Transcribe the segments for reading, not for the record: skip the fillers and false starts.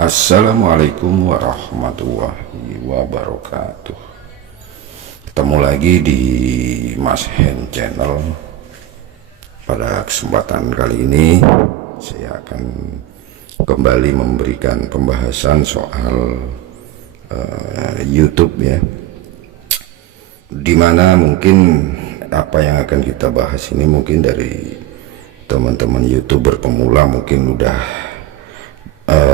Assalamualaikum warahmatullahi wabarakatuh. Ketemu lagi di Mas Hen Channel. Pada kesempatan kali ini saya akan kembali memberikan pembahasan soal YouTube ya, dimana mungkin apa yang akan kita bahas ini mungkin dari teman-teman YouTuber pemula mungkin udah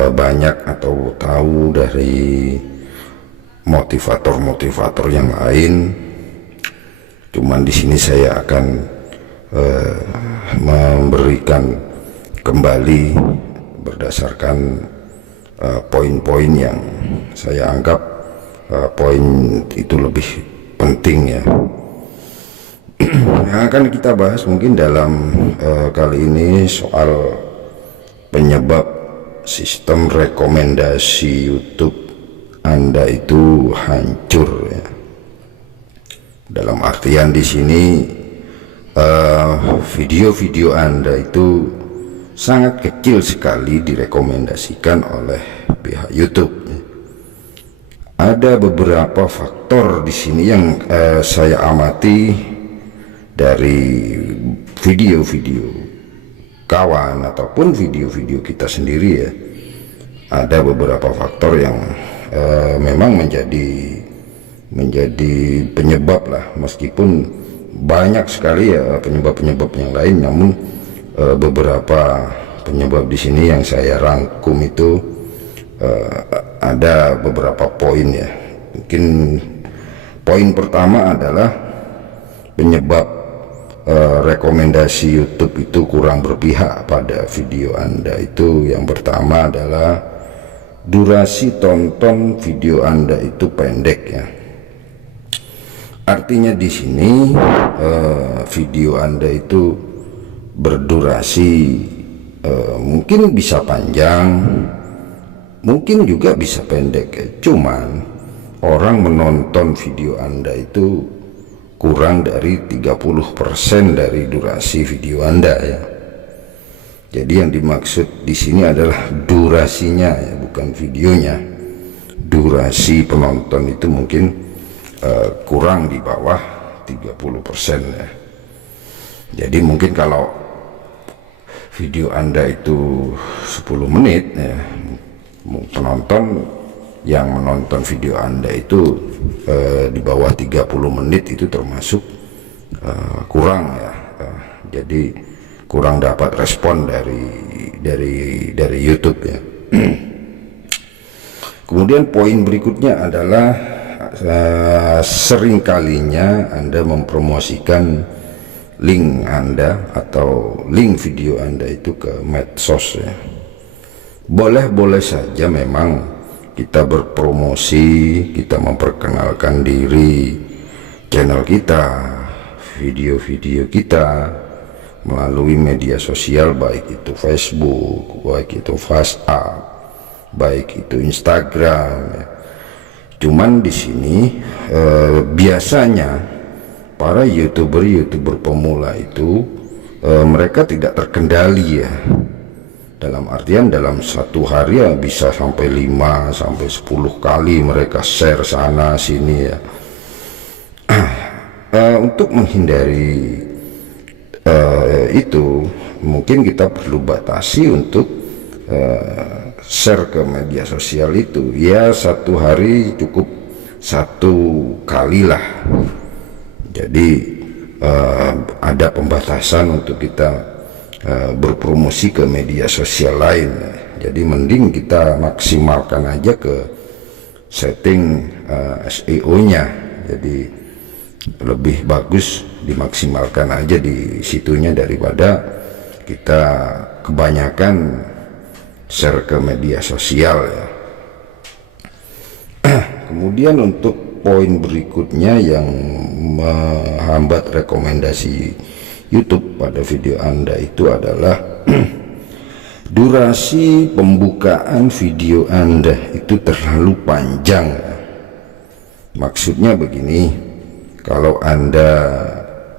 banyak atau tahu dari motivator-motivator yang lain. Cuman di sini saya akan memberikan kembali berdasarkan poin-poin yang saya anggap poin itu lebih penting ya. Yang akan kita bahas mungkin dalam kali ini soal penyebab sistem rekomendasi YouTube Anda itu hancur ya. Dalam artian di sini video-video Anda itu sangat kecil sekali direkomendasikan oleh pihak YouTube. Ada beberapa faktor di sini yang saya amati dari video-video kawan ataupun video-video kita sendiri ya. Ada beberapa faktor yang memang menjadi penyebab lah, meskipun banyak sekali ya penyebab-penyebab yang lain, namun beberapa penyebab di sini yang saya rangkum itu ada beberapa poin ya. Mungkin poin pertama adalah penyebab rekomendasi YouTube itu kurang berpihak pada video Anda itu. Yang pertama adalah durasi tonton video Anda itu pendek ya. Artinya di sini video Anda itu berdurasi mungkin bisa panjang, mungkin juga bisa pendek ya. Cuman orang menonton video Anda itu kurang dari 30% dari durasi video Anda ya. Jadi yang dimaksud di sini adalah durasinya ya, bukan videonya. Durasi penonton itu mungkin kurang di bawah 30% ya. Jadi mungkin kalau video Anda itu 10 menit ya, penonton yang menonton video Anda itu di bawah 30 menit itu termasuk kurang ya. Jadi kurang dapat respon dari YouTube ya. Kemudian poin berikutnya adalah seringkalinya Anda mempromosikan link Anda atau link video Anda itu ke medsos ya. Boleh-boleh saja memang kita berpromosi, kita memperkenalkan diri, channel kita, video-video kita melalui media sosial, baik itu Facebook, baik itu WhatsApp, baik itu Instagram ya. Cuman di sini biasanya para YouTuber pemula itu mereka tidak terkendali ya. Dalam artian dalam satu hari ya bisa sampai 5 sampai 10 kali mereka share sana sini ya. Untuk menghindari itu mungkin kita perlu batasi untuk share ke media sosial itu ya, satu hari cukup satu kali lah. Jadi ada pembatasan untuk kita berpromosi ke media sosial lain. Jadi mending kita maksimalkan aja ke setting SEO-nya. Jadi lebih bagus dimaksimalkan aja di situnya daripada kita kebanyakan share ke media sosial ya. Kemudian untuk poin berikutnya yang menghambat rekomendasi YouTube pada video Anda itu adalah durasi pembukaan video Anda itu terlalu panjang. Maksudnya begini, kalau Anda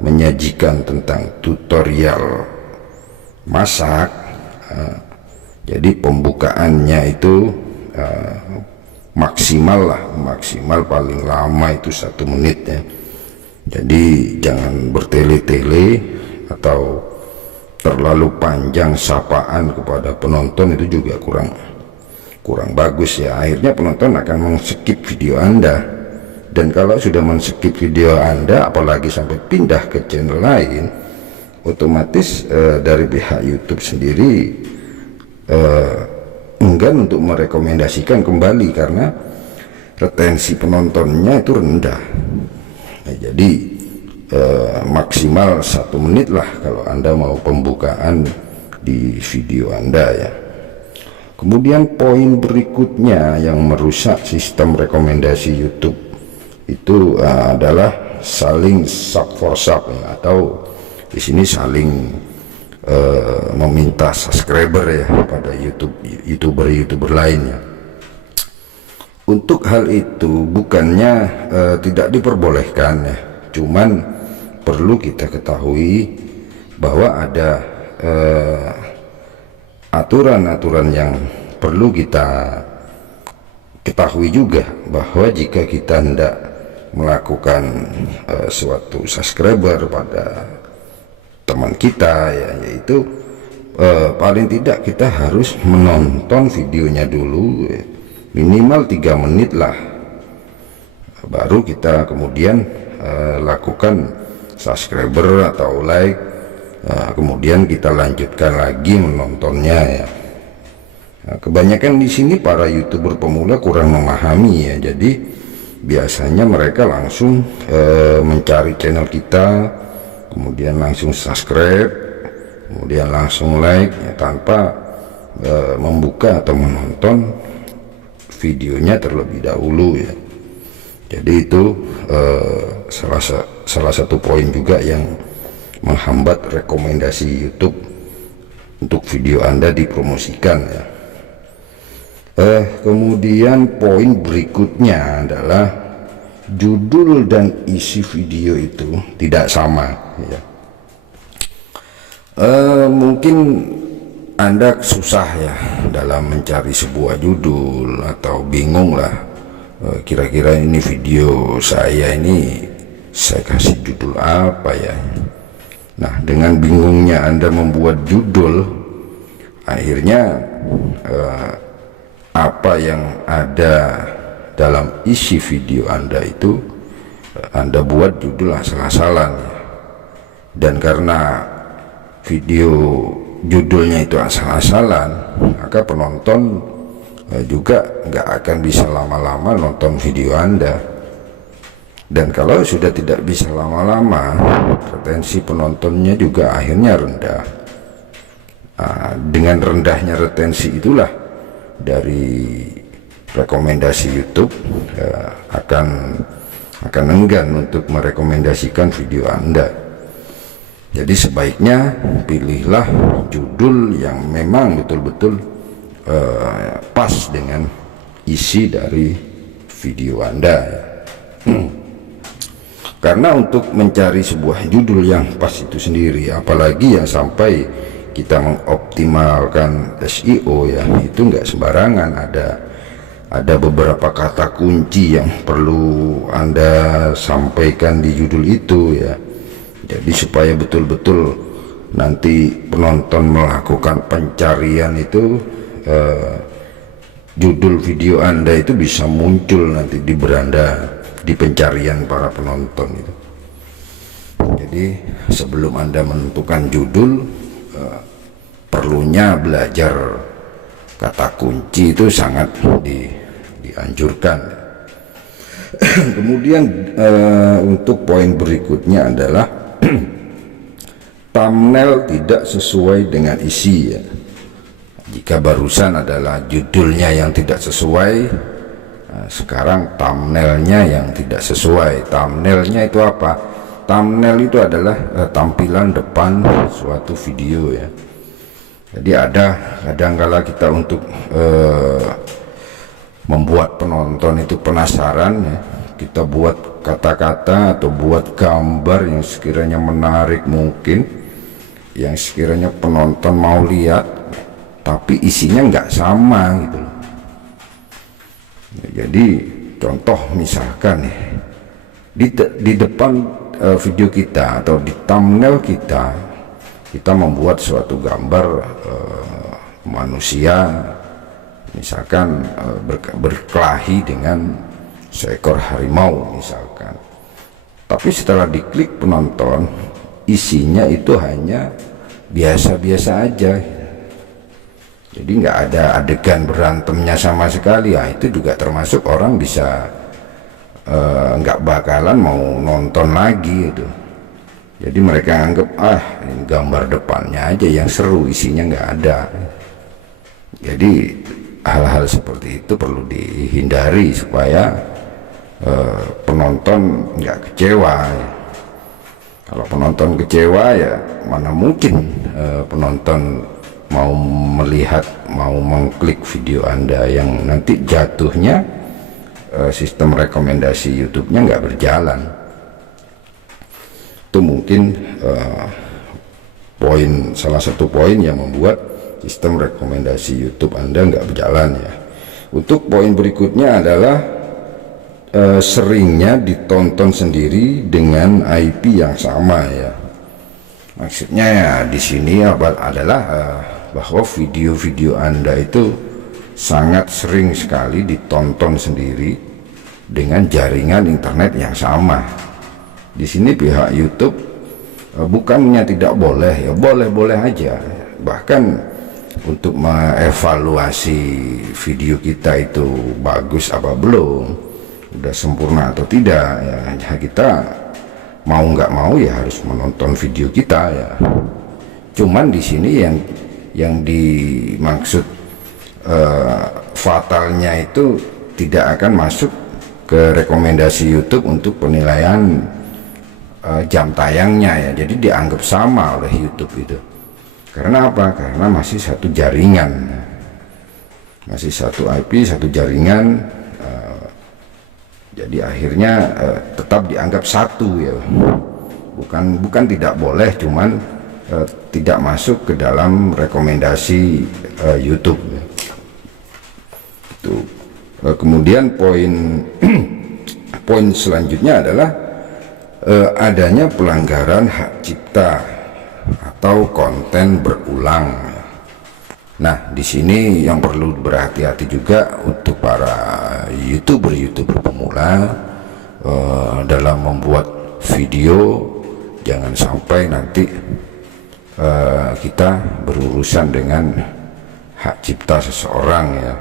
menyajikan tentang tutorial masak, jadi pembukaannya itu maksimal paling lama itu 1 menit ya. Jadi jangan bertele-tele atau terlalu panjang sapaan kepada penonton, itu juga kurang bagus ya. Akhirnya penonton akan men-skip video Anda, dan kalau sudah men-skip video Anda apalagi sampai pindah ke channel lain, otomatis dari pihak YouTube sendiri enggan untuk merekomendasikan kembali karena retensi penontonnya itu rendah. Nah, jadi maksimal 1 menit lah kalau Anda mau pembukaan di video Anda ya. Kemudian poin berikutnya yang merusak sistem rekomendasi YouTube itu adalah saling sub for sub ya, atau di sini saling meminta subscriber ya pada youtuber lainnya. Untuk hal itu bukannya tidak diperbolehkan ya, cuman perlu kita ketahui bahwa ada aturan-aturan yang perlu kita ketahui juga, bahwa jika kita hendak melakukan suatu subscriber pada teman kita ya, yaitu paling tidak kita harus menonton videonya dulu minimal 3 menit lah, baru kita kemudian lakukan subscriber atau like, kemudian kita lanjutkan lagi menontonnya ya. Nah, kebanyakan di sini para YouTuber pemula kurang memahami ya, jadi biasanya mereka langsung mencari channel kita, kemudian langsung subscribe, kemudian langsung like ya, tanpa membuka atau menonton videonya terlebih dahulu ya. Jadi itu salah satu poin juga yang menghambat rekomendasi YouTube untuk video Anda dipromosikan ya. Kemudian poin berikutnya adalah judul dan isi video itu tidak sama ya. Mungkin Anda susah ya dalam mencari sebuah judul atau bingung lah, kira-kira ini video saya kasih judul apa ya. Nah, dengan bingungnya Anda membuat judul, akhirnya apa yang ada dalam isi video Anda itu Anda buat judul asal-asalan ya. Dan karena video judulnya itu asal-asalan, maka penonton juga nggak akan bisa lama-lama nonton video Anda. Dan kalau sudah tidak bisa lama-lama, retensi penontonnya juga akhirnya rendah. Dengan rendahnya retensi itulah dari rekomendasi YouTube akan enggan untuk merekomendasikan video Anda. Jadi sebaiknya pilihlah judul yang memang betul-betul pas dengan isi dari video Anda. Karena untuk mencari sebuah judul yang pas itu sendiri, apalagi yang sampai kita mengoptimalkan SEO ya, itu nggak sembarangan. Ada beberapa kata kunci yang perlu Anda sampaikan di judul itu ya. Jadi supaya betul-betul nanti penonton melakukan pencarian itu, judul video Anda itu bisa muncul nanti di beranda di pencarian para penonton itu. Jadi sebelum Anda menentukan judul, perlunya belajar kata kunci itu sangat dianjurkan. Kemudian untuk poin berikutnya adalah thumbnail tidak sesuai dengan isi ya. Jika barusan adalah judulnya yang tidak sesuai, sekarang thumbnailnya yang tidak sesuai. Thumbnailnya itu apa? Thumbnail itu adalah tampilan depan suatu video ya. Jadi ada kadang-kala kita untuk membuat penonton itu penasaran ya, kita buat kata-kata atau buat gambar yang sekiranya menarik mungkin, yang sekiranya penonton mau lihat, tapi isinya nggak sama gitu. Jadi contoh misalkan nih, di depan video kita atau di thumbnail kita membuat suatu gambar manusia misalkan berkelahi dengan seekor harimau misalkan, tapi setelah diklik penonton isinya itu hanya biasa-biasa aja, jadi nggak ada adegan berantemnya sama sekali. Ya itu juga termasuk orang bisa nggak bakalan mau nonton lagi itu. Jadi mereka anggap ini gambar depannya aja yang seru, isinya nggak ada. Jadi hal-hal seperti itu perlu dihindari supaya penonton nggak kecewa. Kalau penonton kecewa ya mana mungkin penonton mau melihat, mau mengklik video Anda yang nanti jatuhnya sistem rekomendasi YouTube-nya nggak berjalan. Itu mungkin salah satu poin yang membuat sistem rekomendasi YouTube Anda nggak berjalan ya. Untuk poin berikutnya adalah seringnya ditonton sendiri dengan IP yang sama ya. Maksudnya ya di sini adalah bahwa video-video Anda itu sangat sering sekali ditonton sendiri dengan jaringan internet yang sama. Di sini pihak YouTube bukannya tidak boleh ya, boleh-boleh aja. Bahkan untuk mengevaluasi video kita itu bagus apa belum, udah sempurna atau tidak ya, kita mau nggak mau ya harus menonton video kita ya. Cuman di sini yang dimaksud fatalnya itu tidak akan masuk ke rekomendasi YouTube untuk penilaian jam tayangnya ya. Jadi dianggap sama oleh YouTube itu. Karena apa? Karena masih satu jaringan, masih satu IP, satu jaringan. Jadi akhirnya tetap dianggap satu ya. Bukan tidak boleh, cuman tidak masuk ke dalam rekomendasi YouTube. Itu. Kemudian poin selanjutnya adalah adanya pelanggaran hak cipta atau konten berulang. Nah, di sini yang perlu berhati-hati juga untuk para YouTuber pemula dalam membuat video, jangan sampai nanti kita berurusan dengan hak cipta seseorang ya.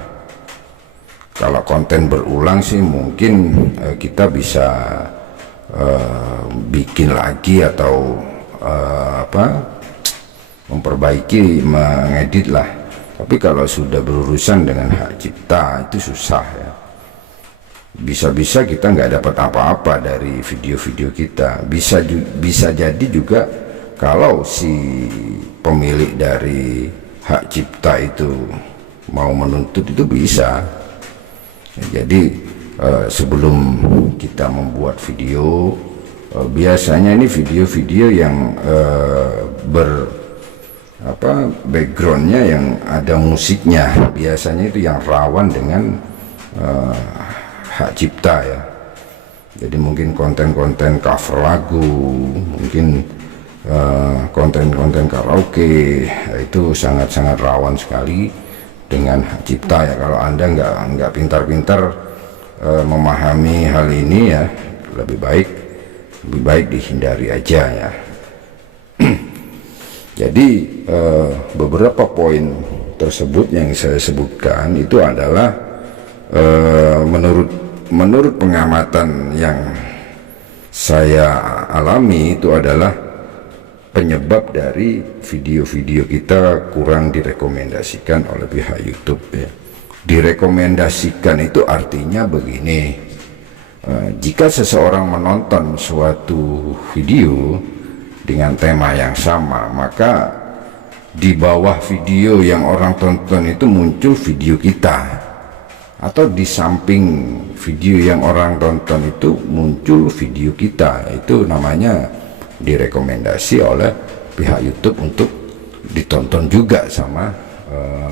Kalau konten berulang sih mungkin kita bisa bikin lagi atau memperbaiki, mengedit lah. Tapi kalau sudah berurusan dengan hak cipta itu susah ya. Bisa-bisa kita nggak dapat apa-apa dari video-video kita. Bisa jadi juga kalau si pemilik dari hak cipta itu mau menuntut itu bisa ya. Jadi sebelum kita membuat video, biasanya ini video-video yang backgroundnya yang ada musiknya, biasanya itu yang rawan dengan hak cipta ya. Jadi mungkin konten-konten cover lagu, mungkin konten-konten karaoke, itu sangat-sangat rawan sekali dengan hak cipta ya. Kalau Anda nggak pintar-pintar memahami hal ini ya, lebih baik dihindari aja ya. Jadi beberapa poin tersebut yang saya sebutkan itu adalah menurut pengamatan yang saya alami itu adalah penyebab dari video-video kita kurang direkomendasikan oleh pihak YouTube ya. Direkomendasikan itu artinya begini, jika seseorang menonton suatu video dengan tema yang sama, maka di bawah video yang orang tonton itu muncul video kita, atau di samping video yang orang tonton itu muncul video kita. Itu namanya direkomendasi oleh pihak YouTube untuk ditonton juga sama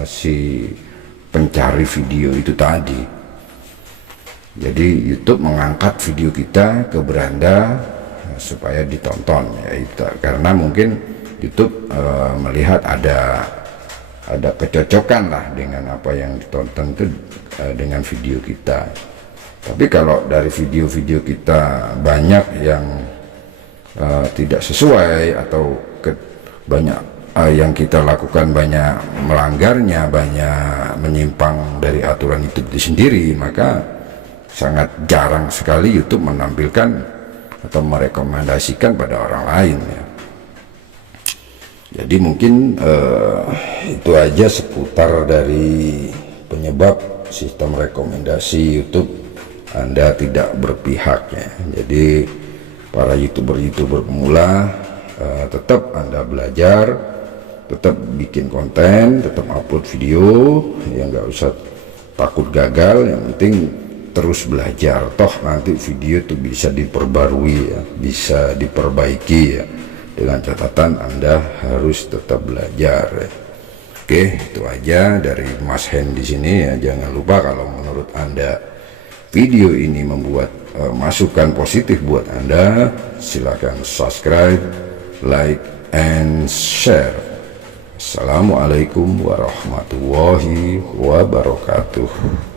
si pencari video itu tadi. Jadi YouTube mengangkat video kita ke beranda supaya ditonton ya, karena mungkin YouTube melihat ada kecocokan lah dengan apa yang ditonton itu dengan video kita. Tapi kalau dari video-video kita banyak yang tidak sesuai atau banyak yang kita lakukan banyak melanggarnya, banyak menyimpang dari aturan YouTube itu sendiri, maka sangat jarang sekali YouTube menampilkan atau merekomendasikan pada orang lain ya. Jadi mungkin itu aja seputar dari penyebab sistem rekomendasi YouTube Anda tidak berpihak ya. Jadi para youtuber pemula tetap Anda belajar, tetap bikin konten, tetap upload video, ya nggak usah takut gagal, yang penting terus belajar. Toh nanti video itu bisa diperbarui ya, bisa diperbaiki ya, dengan catatan Anda harus tetap belajar ya. Oke, itu aja dari Mas Hen di sini ya. Jangan lupa kalau menurut Anda video ini membuat masukan positif buat Anda, silakan subscribe, like, and share. Assalamualaikum warahmatullahi wabarakatuh.